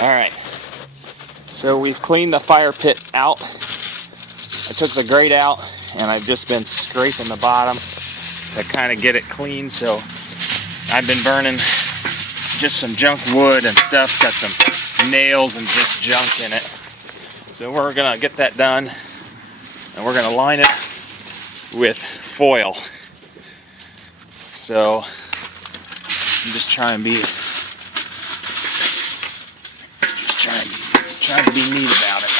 Alright, so we've cleaned the fire pit out. I took the grate out and I've just been scraping the bottom to kind of get it clean. So I've been burning just some junk wood and stuff, got some nails and just junk in it. So we're gonna get that done and we're gonna line it with foil. So I'm just trying to be neat about it.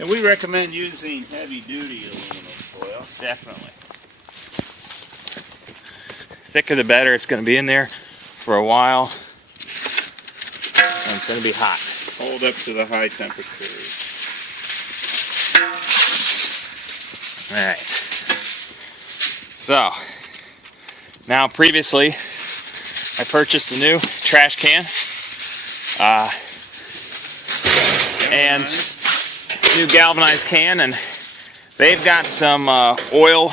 And we recommend using heavy-duty aluminum foil. Definitely. Thicker the better. It's going to be in there for a while. And it's going to be hot. Hold up to the high temperatures. Alright. So, now previously, I purchased a new trash can. And new galvanized can, and they've got some oil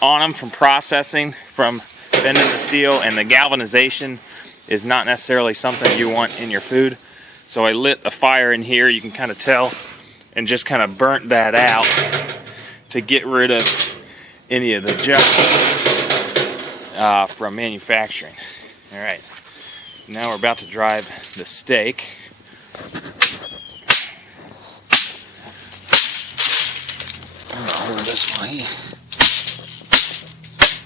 on them from processing, from bending the steel, and the galvanization is not necessarily something you want in your food. So I lit a fire in here, you can kind of tell, and just kind of burnt that out to get rid of any of the junk from manufacturing. Alright, now we're about to drive the steak. This way.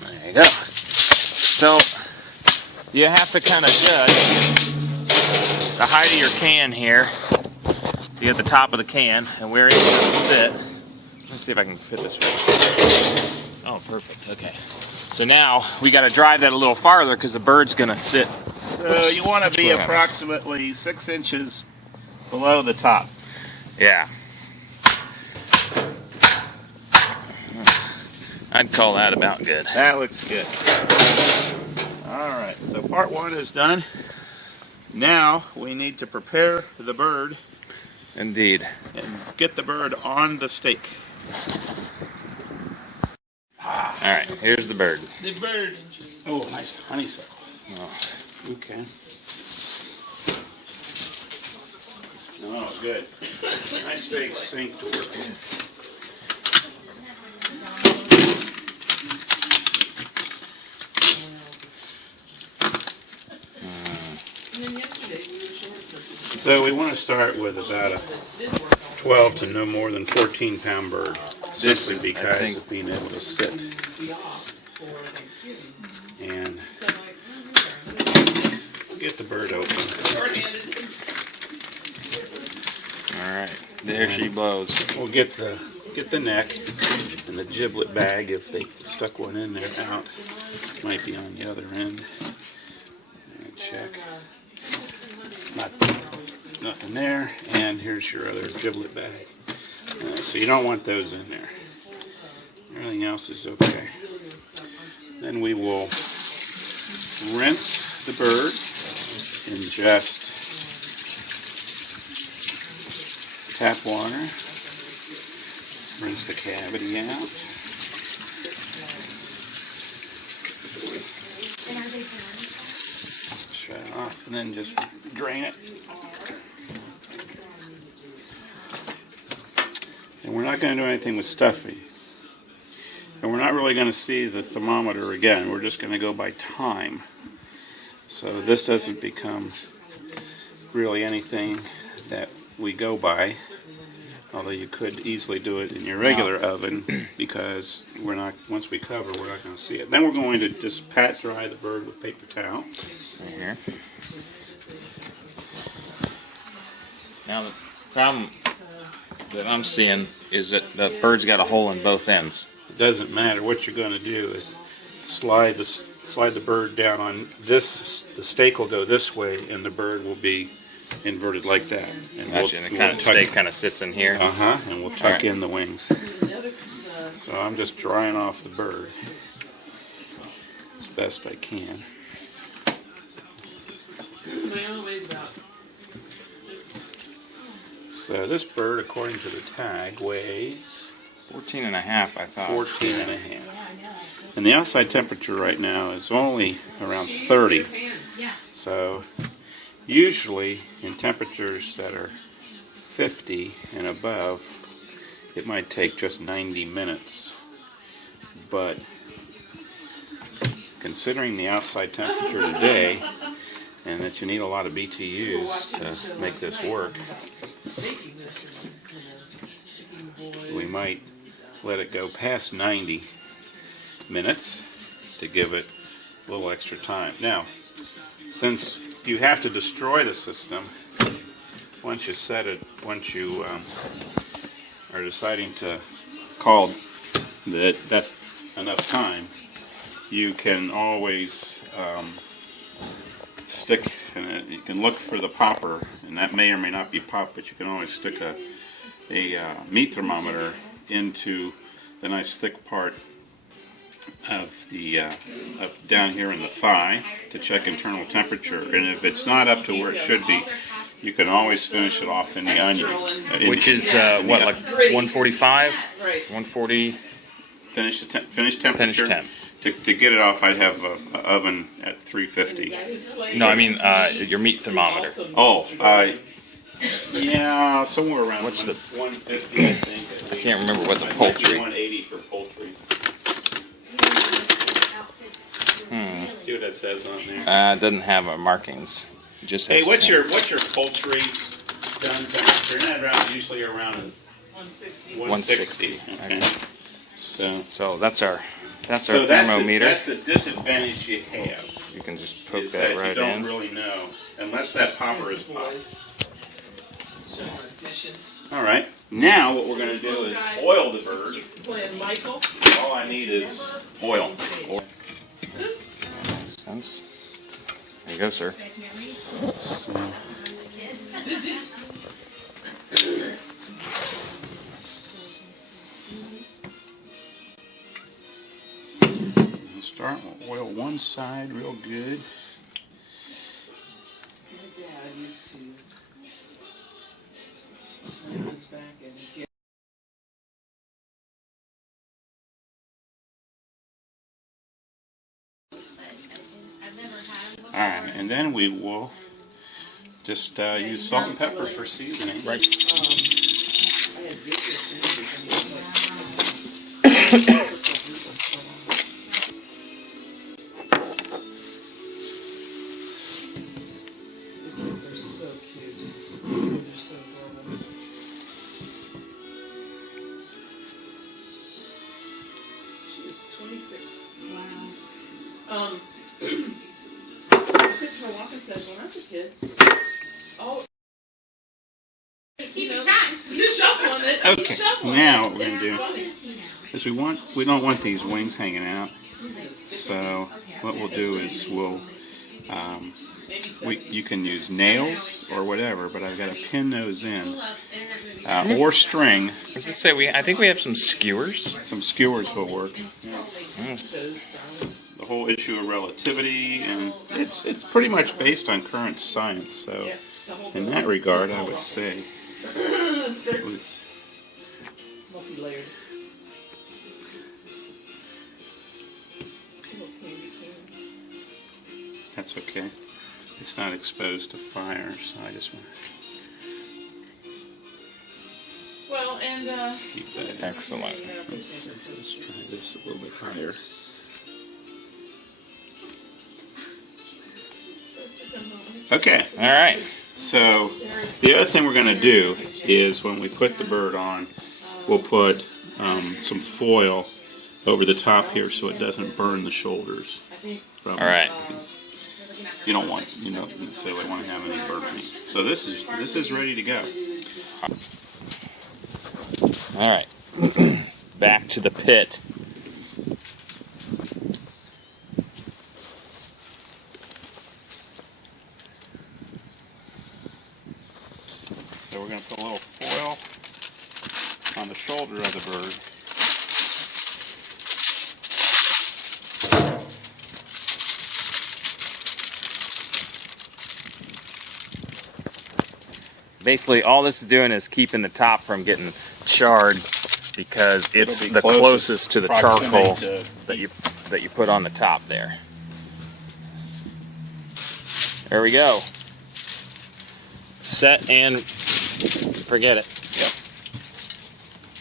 There you go. So you have to kind of judge the height of your can here. You at the top of the can and where it's going to sit. Let's see if I can fit this right. Oh, perfect. Okay. So now we got to drive that a little farther because the bird's going to sit. So you want to be approximately 6 inches below the top. Yeah. I'd call that about good. That looks good. Alright, so part 1 is done. Now we need to prepare the bird. Indeed. And get the bird on the steak. Alright, here's the bird. The bird. Oh, nice honeysuckle. Oh. Okay. Oh, good. Nice big sink to work with. So we want to start with about a 12 to no more than 14 pound bird, simply because of being able to sit. And get the bird open. Alright, there she blows. We'll get the neck and the giblet bag, if they stuck one in there, out. Might be on the other end. And check. Nothing there, and here's your other giblet bag. So you don't want those in there. Everything else is okay. Then we will rinse the bird in just tap water. Rinse the cavity out. Shut it off, and then just drain it. And we're not going to do anything with stuffing. And we're not really going to see the thermometer again. We're just going to go by time. So this doesn't become really anything that we go by. Although you could easily do it in your regular oven, because we're not, once we cover, we're not going to see it. Then we're going to just pat dry the bird with paper towel. Right here. Now the problem that I'm seeing is that the bird's got a hole in both ends. It doesn't matter. What you're going to do is slide the bird down on this. The steak will go this way, and the bird will be inverted like that. And gotcha. And the steak kind of sits in here. And we'll tuck in the wings. So I'm just drying off the bird as best I can. So this bird, according to the tag, weighs 14 and a half, I thought. 14 and a half. And the outside temperature right now is only around 30. So Usually, in temperatures that are 50 and above, it might take just 90 minutes. But considering the outside temperature today, and that you need a lot of BTUs to make this work, we might let it go past 90 minutes to give it a little extra time. Now, since you have to destroy the system once you set it, once you are deciding to call that that's enough time, you can always stick, and you can look for the popper, and that may or may not be pop, but you can always stick a meat thermometer into the nice thick part of the of down here in the thigh to check internal temperature. And if it's not up to where it should be, you can always finish it off in the onion, Which is what, like 145, 140 finish temperature. finish temp. To get it off, I'd have an oven at 350. No, I mean your meat thermometer. Oh, yeah, somewhere around What's the 150, I think. At least. I can't remember what the Might be poultry. 180 for poultry. See what that says on there. It doesn't have markings. It just Hey, has what's temp. your poultry done temperature? Isn't that around usually around 160? 160. Okay. So that's our So thermometer. that's the disadvantage you have. You can just poke Is that that right you don't in. really know unless that popper is popped. All right. Now what we're going to do is oil the bird. All I need is oil. Makes sense. There you go, sir. We'll start. We'll oil one side real good. All right, and then we will just use salt and pepper for seasoning. Right. Christopher Walken says when I was a kid, oh, Keep it time. he's shuffling it. Okay, He's shuffling now it. what we're going to do is we don't want these wings hanging out. So what we'll do is you can use nails or whatever, but I've got to pin those in, or string. I was gonna say I think we have some skewers. Some skewers will work. The whole issue of relativity, and it's pretty much based on current science. So in that regard, I would say it was. Multi-layered. That's okay. It's not exposed to fire, so I just want Well, and to keep that. Excellent. Let's try this a little bit higher. Okay, All right. so the other thing we're going to do is when we put the bird on, we'll put some foil over the top here so it doesn't burn the shoulders. All right. You don't necessarily want to have any burnt meat. So this is ready to go. All right. Back to the pit. So we're going to put a little foil on the shoulder of the bird. Basically, all this is doing is keeping the top from getting charred because it's It'll be the closest to the proximity charcoal to- that you put on the top there. There we go. set and forget it. Yep.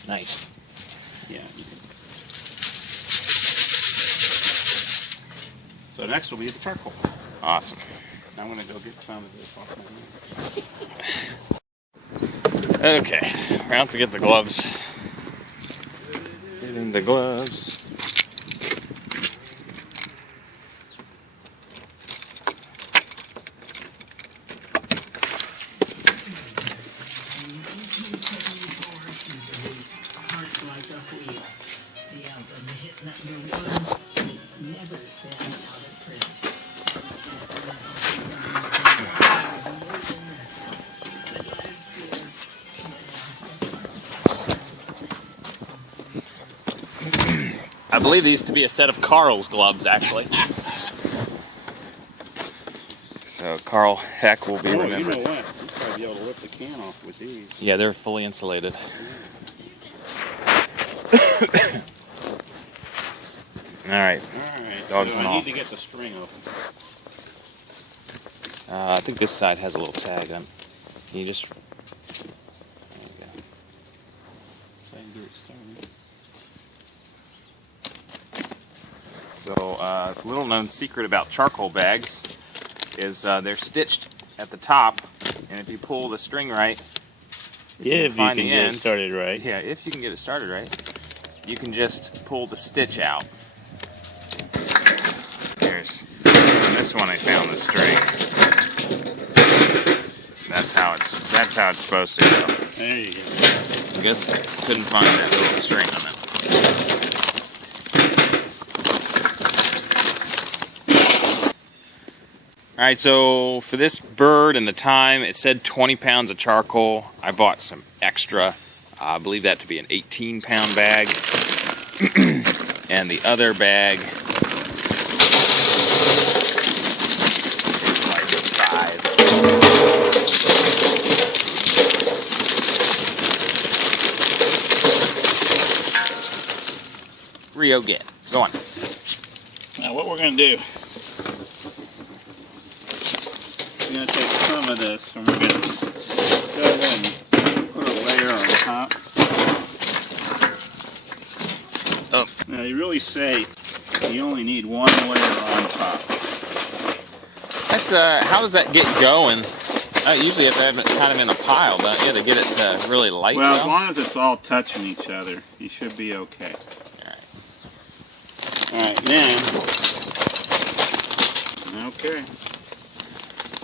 Nice. Yeah. So next will be the charcoal. Awesome. I'm gonna go get some of this off my hand. Okay, we're out to get the gloves. Getting the gloves. I believe these to be a set of Carl's gloves, actually. So Carl Heck will be Oh, you remembered. know what? You'll probably be able to lift the can off with these. Yeah, they're fully insulated. All right. Alright, Dogs so went I need off. to get the string open. I think this side has a little tag on. Can you just? There you go. So I can get it started. So, little known secret about charcoal bags is they're stitched at the top, and if you pull the string right, If you find can the get it ends. started right. Yeah, if you can get it started right, you can just pull the stitch out. There's this one I found the string. That's how it's supposed to go. There you go. I guess I couldn't find that little string on it. Alright, so for this bird and the time, it said 20 pounds of charcoal. I bought some extra. I believe that to be an 18-pound bag. And the other bag is like 5. Rio, get. Go on. Now what we're going to do, we're going to take some of this and we're going to go ahead and put a layer on top. Oh. Now they really say you only need one layer on top. That's how does that get going? Usually you have to have it kind of in a pile, don't you, to get it to really light? Well, as long as it's all touching each other, you should be okay. Alright, then, okay,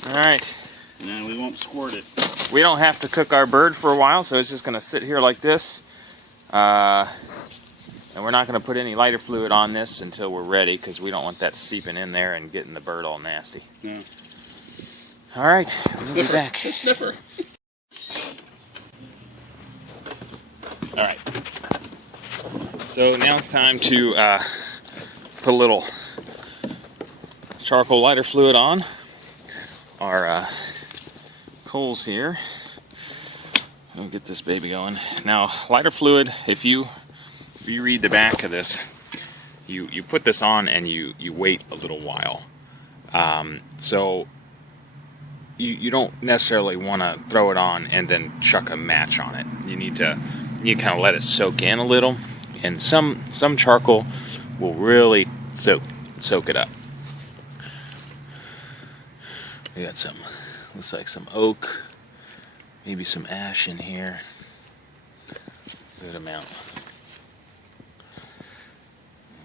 Alright. now we won't squirt it. We don't have to cook our bird for a while, so it's just going to sit here like this. And we're not going to put any lighter fluid on this until we're ready, because we don't want that seeping in there and getting the bird all nasty. Yeah. Alright, we'll be back. A sniffer. Alright. So now it's time to put a little charcoal lighter fluid on our coals here. We'll get this baby going. Now, lighter fluid, if you read the back of this, you put this on and you wait a little while. So you don't necessarily want to throw it on and then chuck a match on it. You need to kind of let it soak in a little, and some charcoal will really soak it up. We got some, looks like some oak, maybe some ash in here. Good amount.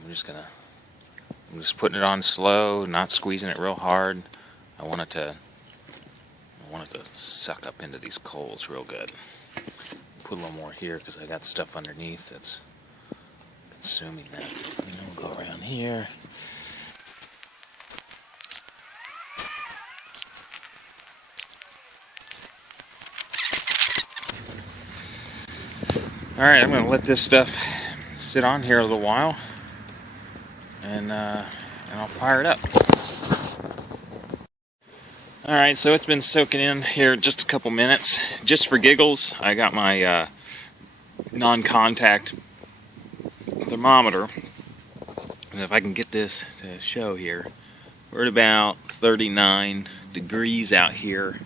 I'm just putting it on slow, not squeezing it real hard. I want it to suck up into these coals real good. Put a little more here because I got stuff underneath that's consuming that. And then we'll go around here. Alright, I'm going to let this stuff sit on here a little while, and I'll fire it up. Alright, so it's been soaking in here just a couple minutes. Just for giggles, I got my non-contact thermometer, and if I can get this to show here, we're at about 39 degrees out here.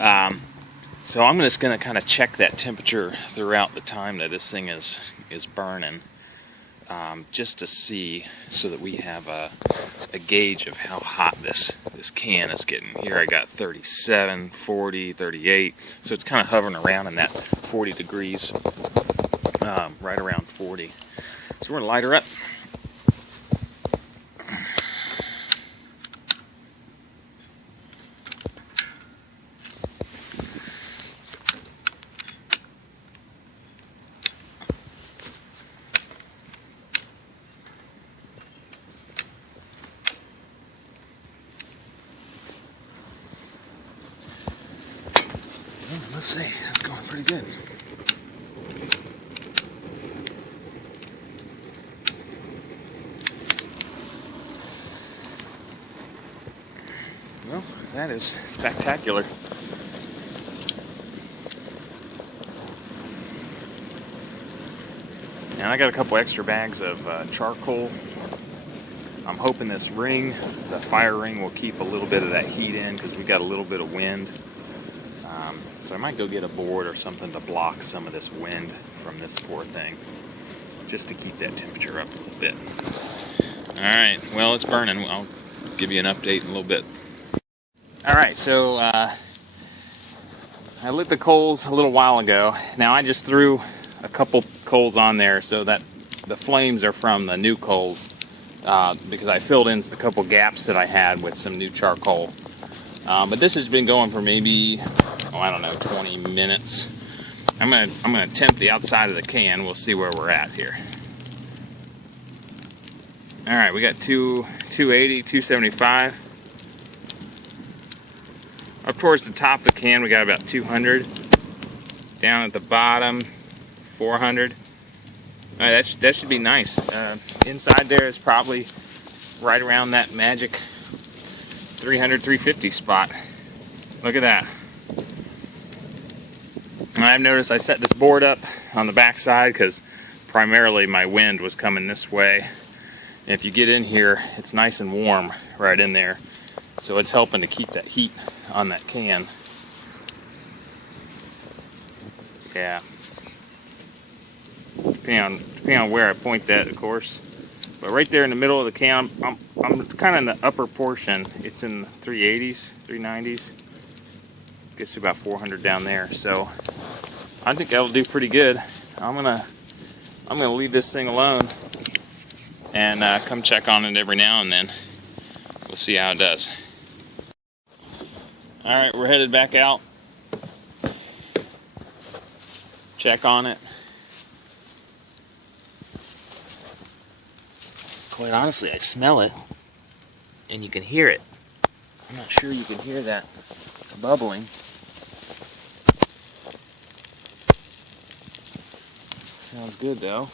So I'm just going to kind of check that temperature throughout the time that this thing is burning, just to see, so that we have a gauge of how hot this can is getting. Here I got 37, 40, 38, so it's kind of hovering around in that 40 degrees, right around 40. So we're going to light her up. Let's see, that's going pretty good. Well, that is spectacular. And I got a couple extra bags of charcoal. I'm hoping this ring, the fire ring, will keep a little bit of that heat in, because we got a little bit of wind. So I might go get a board or something to block some of this wind from this poor thing, just to keep that temperature up a little bit. Alright, well, it's burning. I'll give you an update in a little bit. Alright, so I lit the coals a little while ago. Now I just threw a couple coals on there so that the flames are from the new coals, because I filled in a couple gaps that I had with some new charcoal. But this has been going for maybe, I don't know, 20 minutes. I'm gonna temp the outside of the can. We'll see where we're at here. All right, we got 280, 275. Up towards the top of the can, we got about 200. Down at the bottom, 400. All right, that should be nice. Inside there is probably right around that magic 300, 350 spot. Look at that. And I've noticed I set this board up on the back side because primarily my wind was coming this way. And if you get in here, it's nice and warm right in there. So it's helping to keep that heat on that can. Yeah. Depending on where I point that, of course. But right there in the middle of the can, I'm kind of in the upper portion. It's in the 380s, 390s. Gets to about 400 down there. So I think that'll do pretty good. I'm gonna leave this thing alone and come check on it every now and then. We'll see how it does. All right, we're headed back out. Check on it. Quite honestly, I smell it, and you can hear it. I'm not sure you can hear that bubbling. Sounds good though.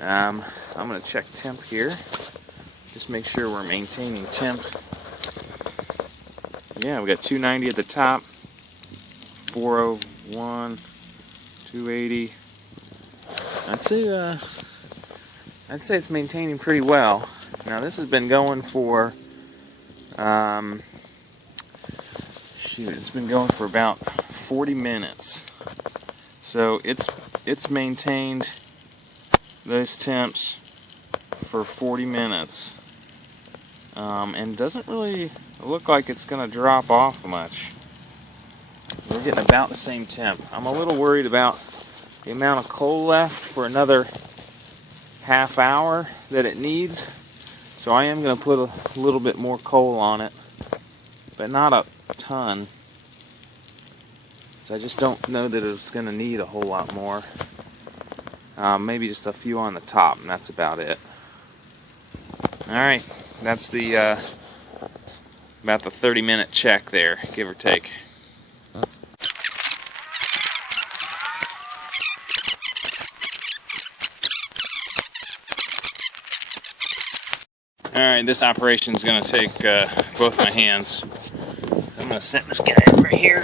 I'm going to check temp here. Just make sure we're maintaining temp. Yeah, we got 290 at the top, 401, 280. I'd say it's maintaining pretty well. Now this has been going for, it's been going for about 40 minutes. So it's maintained those temps for 40 minutes. And doesn't really look like it's going to drop off much. We're getting about the same temp. I'm a little worried about the amount of coal left for another half hour that it needs. So I am going to put a little bit more coal on it, but not a ton. So I just don't know that it's going to need a whole lot more. Maybe just a few on the top, and that's about it. Alright, that's the about the 30-minute check there, give or take. Alright, this operation is going to take both my hands. So I'm going to set this guy right here.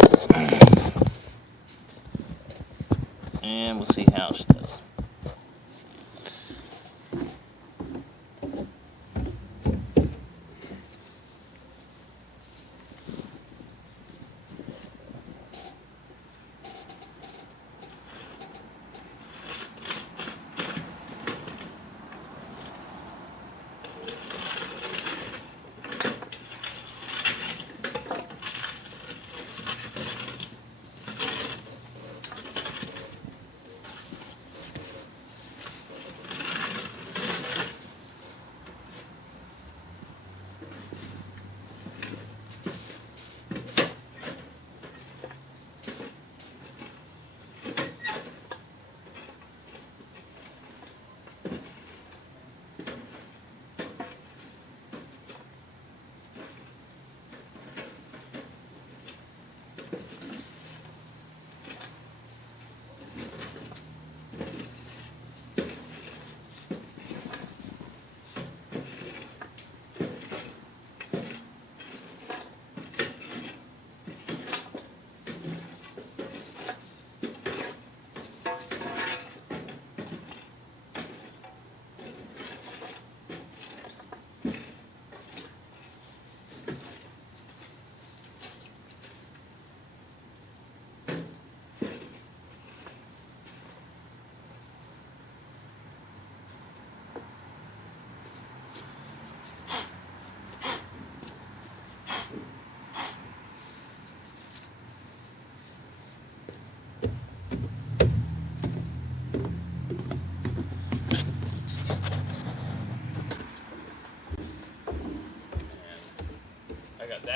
And we'll see how she does.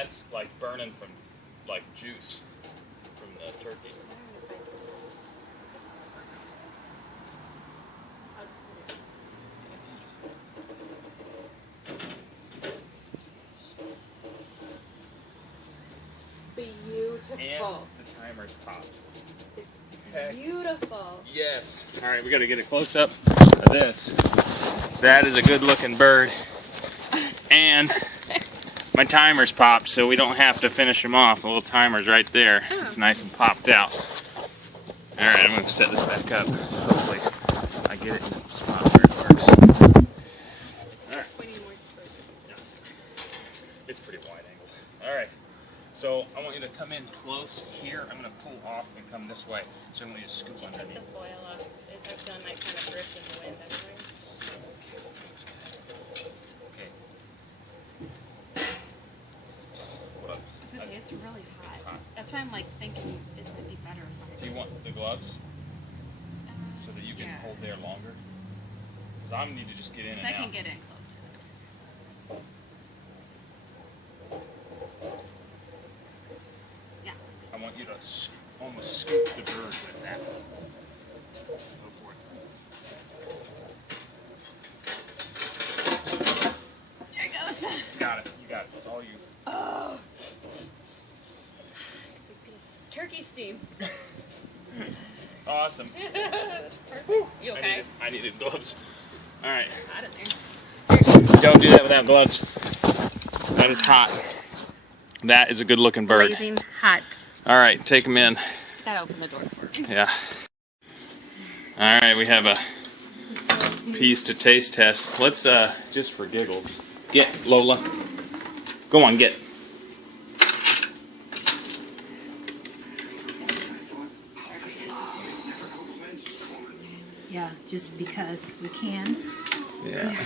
it's like burning from like juice from the turkey. Beautiful. And the timer's popped. Heck Beautiful. yes. All right, we got to get a close up of this. That is a good looking bird. And my timer's popped, so we don't have to finish him off. The little timer's right there. It's nice and popped out. All right, I'm going to set this back up. Hopefully I get it in the spot where it works. All right. It's pretty wide angled. All right. So I want you to come in close here. I'm going to pull off and come this way. So I'm going to just scoop Took underneath. the foil off. I've done like kind of drift in the wind anyway. Okay. What up? That's- It's really hot. It's hot. That's why I'm like thinking it would be better if I Do you want the gloves uh, so that you can yeah. hold there longer? Because I need to just get in and I out. can get in closer. Yeah. I want you to almost scoop the bird with that. Go for it. There it goes. Got it. You got it. It's all you. Oh. Turkey steam. Awesome. Perfect. You okay? I needed gloves. All right. It's hot in there. Don't do that without gloves. That is hot. That is a good looking bird. Blazing hot. All right, take him in. Gotta open the door for me. Yeah. All right, we have a piece to taste test. Let's just for giggles. Get Lola. Go on, get. Yeah, just because we can. Yeah. You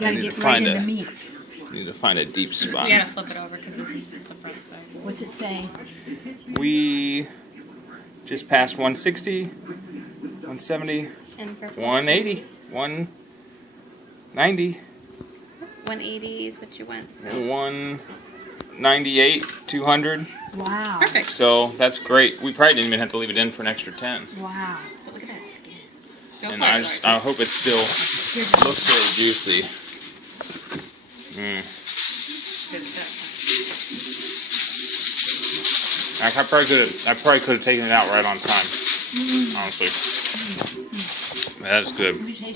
gotta get right in the meat. Need to find a deep spot. We gotta flip it over because this is the breast side. What's it say? We just passed 160, 170, And for 180, 190, 180 is what you want. So. 198, 200. Wow. Perfect. So that's great. We probably didn't even have to leave it in for an extra 10. Wow. But look at that skin. Go And for I it, just, Lord. I hope it still looks really juicy. Good stuff. I probably could have taken it out right on time. Honestly, that is good.